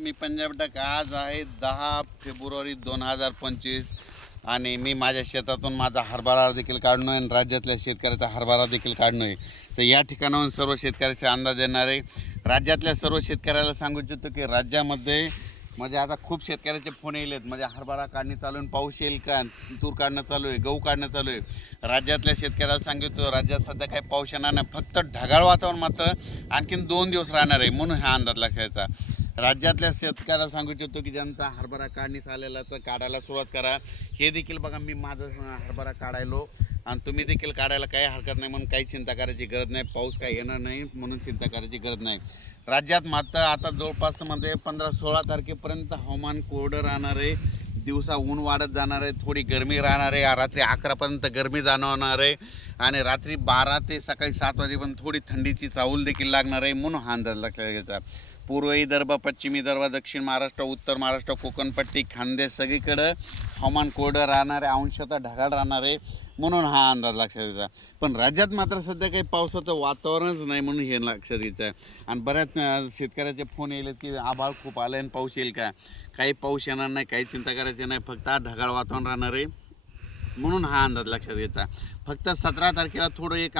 मी पंजाब टाक आज आहे दहा फेब्रुवारी दोन हजार पंचवीस आणि मी माझ्या शेतातून माझा हरभरा देखील काढणं आहे आणि राज्यातल्या शेतकऱ्याचा हरभरा देखील काढणं आहे तर या ठिकाणाहून सर्व शेतकऱ्याचे अंदाज येणार आहे राज्यातल्या सर्व शेतकऱ्याला सांगू इच्छितो की राज्यामध्ये म्हणजे आता खूप शेतकऱ्याचे फोन येईल आहेत म्हणजे हरभरा काढणे चालू आहे पाऊस येईल का तूर काढणं चालू आहे गहू काढणं चालू आहे राज्यातल्या शेतकऱ्याला सांगितलं राज्यात सध्या काही पाऊस येणार नाही फक्त ढगाळ वातावरण मात्र आणखीन दोन दिवस राहणार आहे म्हणून हा अंदाज लक्षायचा राज्यातल्या शेतकऱ्याला सांगू इच्छितो की ज्यांचा हरभरा काढणीस आलेला तर काढायला सुरुवात करा हे देखील बघा मी माझं हरभरा काढायलो आणि तुम्ही देखील काढायला काही हरकत नाही म्हणून काही चिंता करायची गरज नाही पाऊस काही येणार नाही म्हणून चिंता करायची गरज नाही राज्यात मात्र आता जवळपासमध्ये पंधरा सोळा तारखेपर्यंत हवामान कोरडं राहणार आहे दिवसा ऊन वाढत जाणार आहे थोडी गरमी राहणार आहे रात्री अकरापर्यंत गरमी जाणवणार आहे आणि रात्री बारा ते सकाळी सात वाजेपर्यंत थोडी थंडीची चाहूल देखील लागणार आहे म्हणून हा अंदाज लक्षात घ्यायचा पूर्व विदर्भ पश्चिम विदर्भ दक्षिण महाराष्ट्र उत्तर महाराष्ट्र कोकणपट्टी खानदेश सगळीकडं हवामान कोरडं राहणार आहे अंशतः ढगाळ राहणार आहे म्हणून हा अंदाज लक्षात येतो पण राज्यात मात्र सध्या काही पावसाचं वातावरणच नाही म्हणून हे लक्षात द्यायचं आहे आणि बऱ्याच शेतकऱ्याचे फोन येईल की आभाळ खूप आले आणि पाऊस येईल का काही पाऊस येणार नाही काही चिंता करायची नाही फक्त ढगाळ वातावरण राहणार आहे म्हणून हा अंदाज लक्षात घ्यायचा फक्त सतरा तारखेला थोडं एक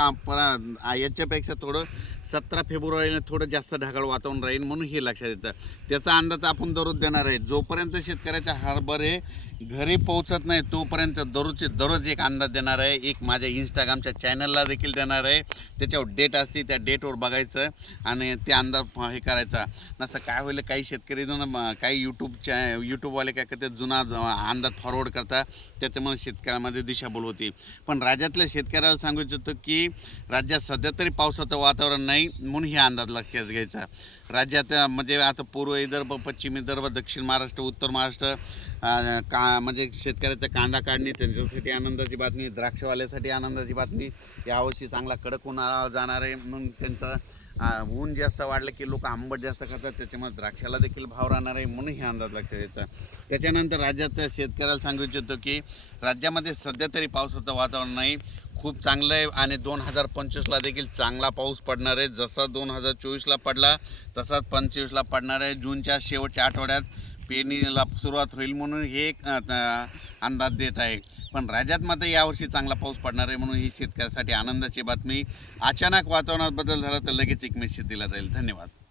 याच्यापेक्षा थोडं सतरा फेब्रुवारीला थोडं जास्त ढगाळ वातावरण राहील म्हणून हे लक्षात येतं त्याचा अंदाज आपण दररोज देणार आहे जोपर्यंत शेतकऱ्याचे हरभरे घरी पोहोचत नाही तोपर्यंत दररोजचे दररोज एक अंदाज देणार आहे एक माझ्या इंस्टाग्रामच्या चॅनलला देखील देणार आहे त्याच्यावर डेट असते त्या डेटवर बघायचं आणि ते अंदाज हे करायचा नसं काय होईल काही शेतकरी जण काही यूट्यूब चॅ यूट्यूबवाले काय करते जुना अंदाज फॉरवर्ड करतात त्याच्यामुळे शेतकऱ्यामध्ये दिशाभूल होती पण राज्यात राज्यातल्या शेतकऱ्याला सांगू इच्छितो की राज्यात सध्या तरी पावसाचं वातावरण नाही म्हणून हे अंदाज लक्षात घ्यायचा राज्यात म्हणजे आता पूर्व विदर्भ पश्चिम विदर्भ दक्षिण महाराष्ट्र उत्तर महाराष्ट्र का म्हणजे शेतकऱ्याचा कांदा काढणे त्यांच्यासाठी आनंदाची बातमी द्राक्षवाल्यासाठी आनंदाची बातमी यावर्षी चांगला कडक उन्हाळा जाणार आहे म्हणून त्यांचा ऊन जास्त वाढलं की लोक आंबट जास्त करतात त्याच्यामुळे द्राक्षाला देखील भाव राहणार आहे म्हणून हे अंदाज लक्षात द्यायचा त्याच्यानंतर राज्यातल्या शेतकऱ्याला सांगू इच्छितो की राज्यामध्ये सध्या तरी पावसाचं वातावरण नाही खूप चांगलं आहे आणि दोन हजार पंचवीसला देखील चांगला पाऊस पडणार आहे जसा दोन हजार चोवीसला पडला तसाच पंचवीसला पडणार आहे जूनच्या शेवटच्या आठवड्यात पेरणीला सुरुवात होईल म्हणून हे एक अंदाज देत आहे पण राज्यात मात्र यावर्षी चांगला पाऊस पडणार आहे म्हणून ही शेतकऱ्यासाठी आनंदाची बातमी अचानक वातावरणात बदल झाला तर लगेच एक मेसेज दिला जाईल धन्यवाद